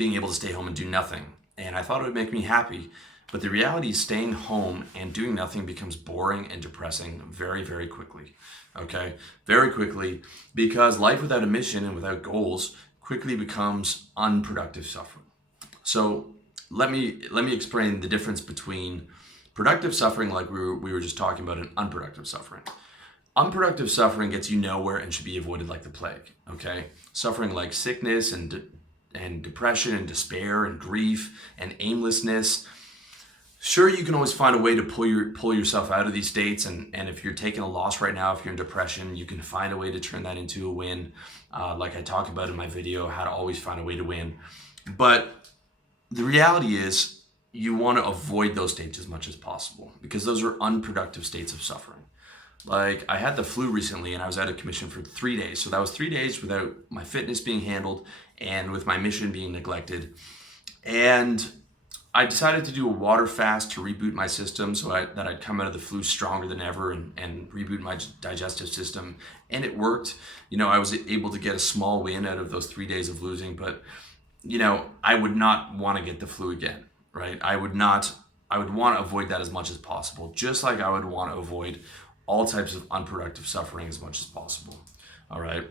being able to stay home and do nothing. And I thought it would make me happy. But the reality is staying home and doing nothing becomes boring and depressing very, very quickly. Okay? Very quickly, because life without a mission and without goals quickly becomes unproductive suffering. So let me explain the difference between productive suffering, like we were just talking about, and unproductive suffering. Unproductive suffering gets you nowhere and should be avoided like the plague. Okay? Suffering like sickness and depression and despair and grief and aimlessness. Sure, you can always find a way to pull yourself out of these states, and if you're taking a loss right now, if you're in depression, you can find a way to turn that into a win, like I talk about in my video, how to always find a way to win. But the reality is you want to avoid those states as much as possible, because those are unproductive states of suffering. Like, I had the flu recently and I was out of commission for 3 days. So that was 3 days without my fitness being handled and with my mission being neglected. And I decided to do a water fast to reboot my system so that I'd come out of the flu stronger than ever and reboot my digestive system. And it worked. I was able to get a small win out of those 3 days of losing, but I would not want to get the flu again, right? I would want to avoid that as much as possible, just like I would want to avoid all types of unproductive suffering as much as possible. All right.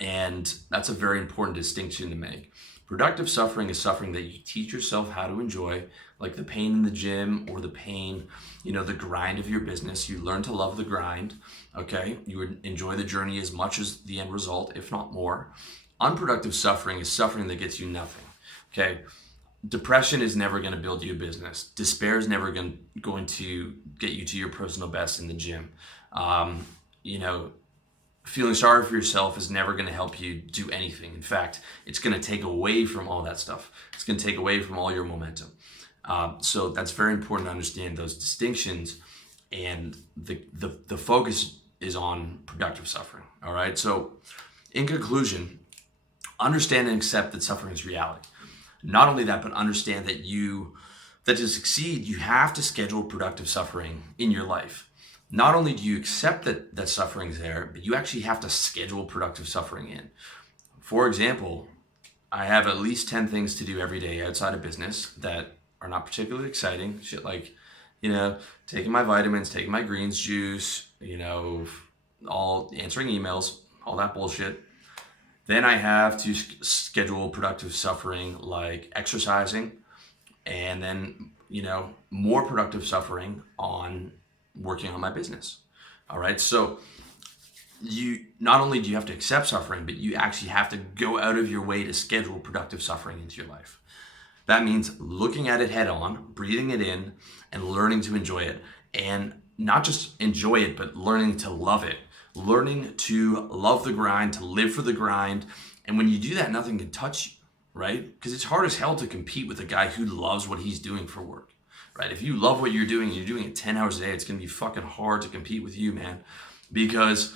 And that's a very important distinction to make. Productive suffering is suffering that you teach yourself how to enjoy, like the pain in the gym or the pain, the grind of your business. You learn to love the grind, okay? You would enjoy the journey as much as the end result, if not more. Unproductive suffering is suffering that gets you nothing, okay? Depression is never going to build you a business. Despair is never going to get you to your personal best in the gym. Feeling sorry for yourself is never going to help you do anything. In fact, it's going to take away from all that stuff. It's going to take away from all your momentum. So that's very important to understand those distinctions, and the focus is on productive suffering. All right. So in conclusion, understand and accept that suffering is reality. Not only that, but understand that to succeed, you have to schedule productive suffering in your life. Not only do you accept that suffering is there, but you actually have to schedule productive suffering in. For example, I have at least 10 things to do every day outside of business that are not particularly exciting. Shit like, taking my vitamins, taking my greens juice, all answering emails, all that bullshit. Then I have to schedule productive suffering like exercising, and then, more productive suffering on working on my business. All right. So you not only do you have to accept suffering, but you actually have to go out of your way to schedule productive suffering into your life. That means looking at it head on, breathing it in, and learning to enjoy it. And not just enjoy it, but learning to love it. Learning to love the grind, to live for the grind. And when you do that, nothing can touch you, right? Because it's hard as hell to compete with a guy who loves what he's doing for work, right? If you love what you're doing it 10 hours a day, it's going to be fucking hard to compete with you, man. Because,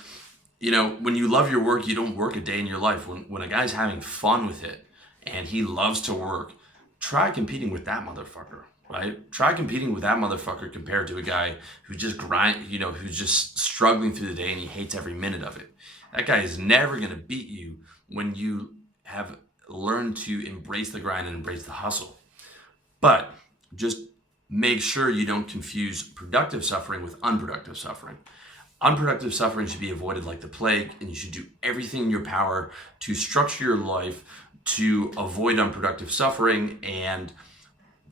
when you love your work, you don't work a day in your life. When a guy's having fun with it and he loves to work, try competing with that motherfucker, right? Try competing with that motherfucker compared to a guy who just who's just struggling through the day and he hates every minute of it. That guy is never going to beat you when you have learned to embrace the grind and embrace the hustle. But just make sure you don't confuse productive suffering with unproductive suffering. Unproductive suffering should be avoided like the plague, and you should do everything in your power to structure your life to avoid unproductive suffering and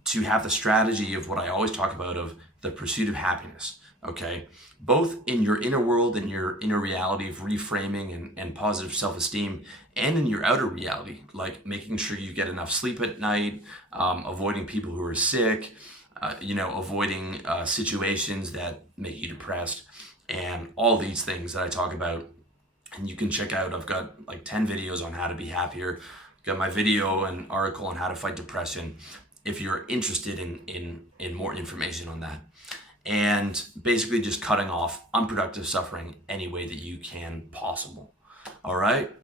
to have the strategy of what I always talk about, of the pursuit of happiness, okay? Both in your inner world and your inner reality of reframing and positive self-esteem, and in your outer reality, like making sure you get enough sleep at night, avoiding people who are sick, avoiding situations that make you depressed, and all these things that I talk about. And you can check out, I've got like 10 videos on how to be happier. Got my video and article on how to fight depression if you're interested in more information on that. And basically just cutting off unproductive suffering any way that you can possible. All right.